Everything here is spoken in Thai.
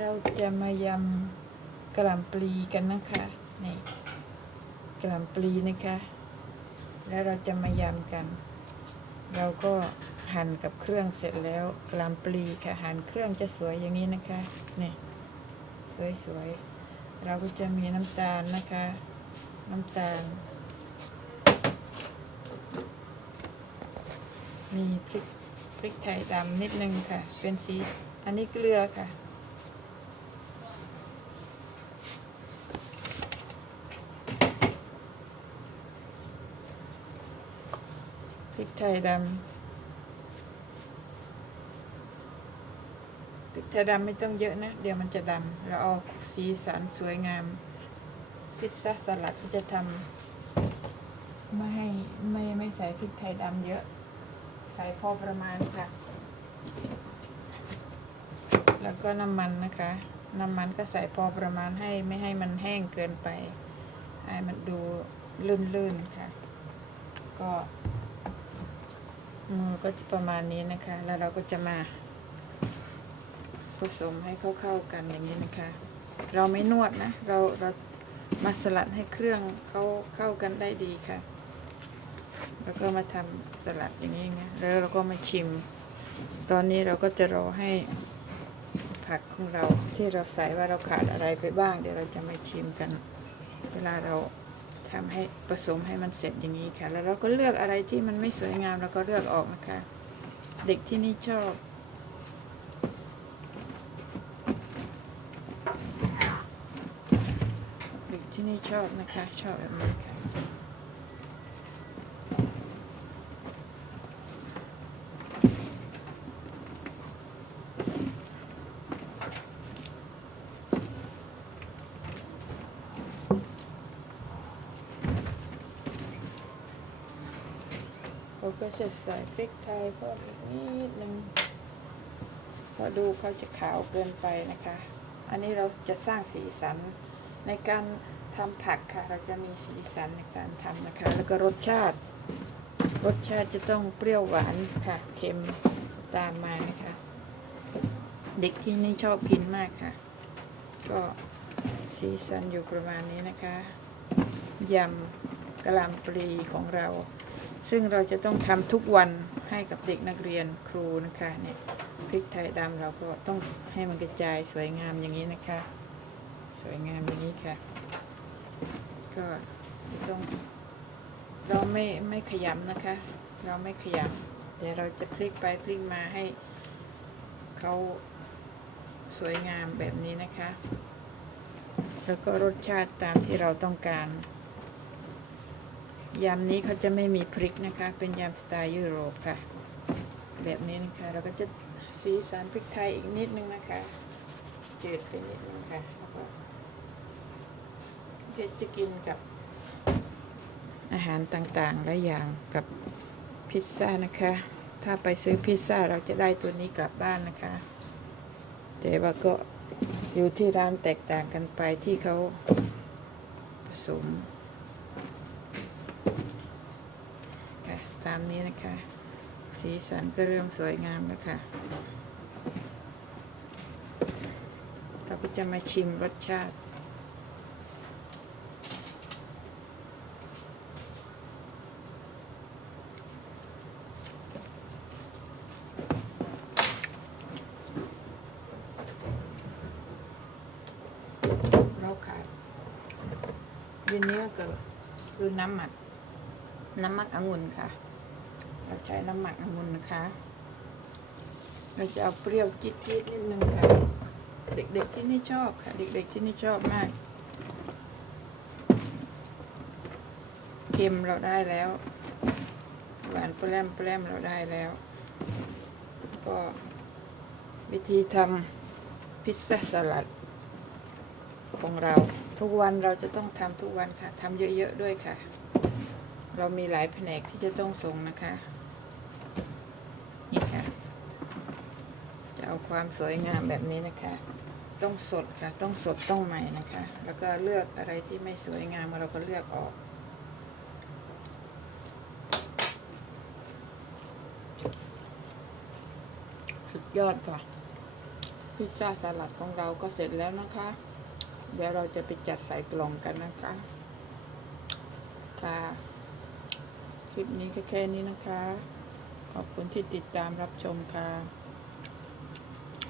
เราจะมายำกระล่ำปลีกันนะคะนี่กระล่ำปลีนะคะ แล้วเราจะมายำกัน เราก็หั่นกับเครื่องเสร็จแล้วกระล่ำปลีค่ะหั่นเครื่องจะสวยอย่างนี้นะคะนี่สวยๆเราก็จะมีน้ำตาลนะคะ น้ำตาล มีพริกพริกไทยดำนิดนึงค่ะ เป็นสีอันนี้เกลือค่ะ พริกไทยดำพริกไทยดำไม่ต้องเยอะนะ เดี๋ยวมันจะดำเราเอาสีสันสวยงาม พิซซ่าสลัดที่จะทำไม่ให้ไม่ไม่ใส่พริกไทยดำเยอะ ใส่พอประมาณค่ะ แล้วก็น้ำมันนะคะ น้ำมันก็ใส่พอประมาณให้ไม่ให้มันแห้งเกินไปให้มันดูลื่นๆค่ะ ก็ มือก็ประมาณนี้นะคะ แล้วเราก็จะมาผสมให้เข้าๆกันอย่างนี้นะคะ เราไม่นวดนะ เราเรามาสลัดให้เครื่องเข้าเข้ากันได้ดีค่ะ แล้วก็มาทำสลัดอย่างนี้ไงแล้วเราก็มาชิม ตอนนี้เราก็จะรอให้ผักของเราที่เราใส่ว่าเราขาดอะไรไปบ้าง เดี๋ยวเราจะมาชิมกัน เวลาเรา ทำให้ผสมให้มันเสร็จอย่างนี้ค่ะ แล้วเราก็เลือกอะไรที่มันไม่สวยงามเราก็เลือกออกนะคะ เด็กที่นี่ชอบเด็กที่นี่ชอบนะคะ ชอบแบบนี้ค่ะ เราก็จะใส่พริกไทยเพิ่มอีกนิดนึงเพอดูเขาจะขาวเกินไปนะคะ อันนี้เราจะสร้างสีสันในการทำผักค่ะ เราจะมีสีสันในการทำนะคะ แล้วก็รสชาติ รสชาติจะต้องเปรี้ยวหวานค่ะ เค็มตามมานะคะ เด็กที่นี่ชอบกินมากค่ะ ก็สีสันอยู่ประมาณนี้นะคะยำกะหล่ำปลีของเรา ซึ่งเราจะต้องทำทุกวันให้กับเด็กนักเรียนครูนะคะเนี่ยพริกไทยดำเราก็ต้องให้มันกระจายสวยงามอย่างนี้นะคะ สวยงามอย่างนี้ค่ะ ก็ต้องเราไม่ไม่ขยำนะคะ เราไม่ขยำแต่เราจะพลิกไปพลิกมาให้เขาสวยงามแบบนี้นะคะ แล้วก็รสชาติตามที่เราต้องการ ยำนี้เขาจะไม่มีพริกนะคะ เป็นยำสไตล์ยุโรปค่ะ แบบนี้นะคะเราก็จะสีสันพริกไทยอีกนิดนึงนะคะเจืดไปนิดนึงค่ะแล้วก็เดี๋ยวจะกินกับอาหารต่างๆหลายอย่างกับพิซซ่านะคะ ถ้าไปซื้อพิซซ่าเราจะได้ตัวนี้กลับบ้านนะคะ แต่ว่าก็อยู่ที่ร้านแตกต่างกันไปที่เขาผสม ค่ะ ตามนี้นะคะ สีสันก็เริ่มสวยงามแล้วค่ะ เราก็จะมาชิมรสชาติเราขาดย็นนี้ก็คือน้ำหมัก น้ำหมักองุ่นค่ะ เราใช้น้ำหมักองุ่นนะคะ เราจะเอาเปรี้ยวจี๊ดๆนิดนึงค่ะ เด็กๆที่นี่ชอบค่ะ เด็กๆที่นี่ชอบมากเค็มเราได้แล้ว หวานแปรมแปรมเราได้แล้ว ก็วิธีทำพิซซ่าสลัดของเราทุกวันเราจะต้องทำทุกวันค่ะทำเยอะๆด้วยค่ะ เรามีหลายแผนกที่จะต้องส่งนะคะาความสวยงามแบบนี้นะคะ ต้องสดค่ะ ต้องสดต้องใหม่นะคะ แล้วก็เลือกอะไรที่ไม่สวยงามเราก็เลือกออกสุดยอดค่ะ พิซซ่าสลัดของเราก็เสร็จแล้วนะคะ เดี๋ยวเราจะไปจัดใส่กล่องกันนะคะ ค่ะ คลิปนี้ก็แค่นี้นะคะ ขอบคุณที่ติดตามรับชมค่ะ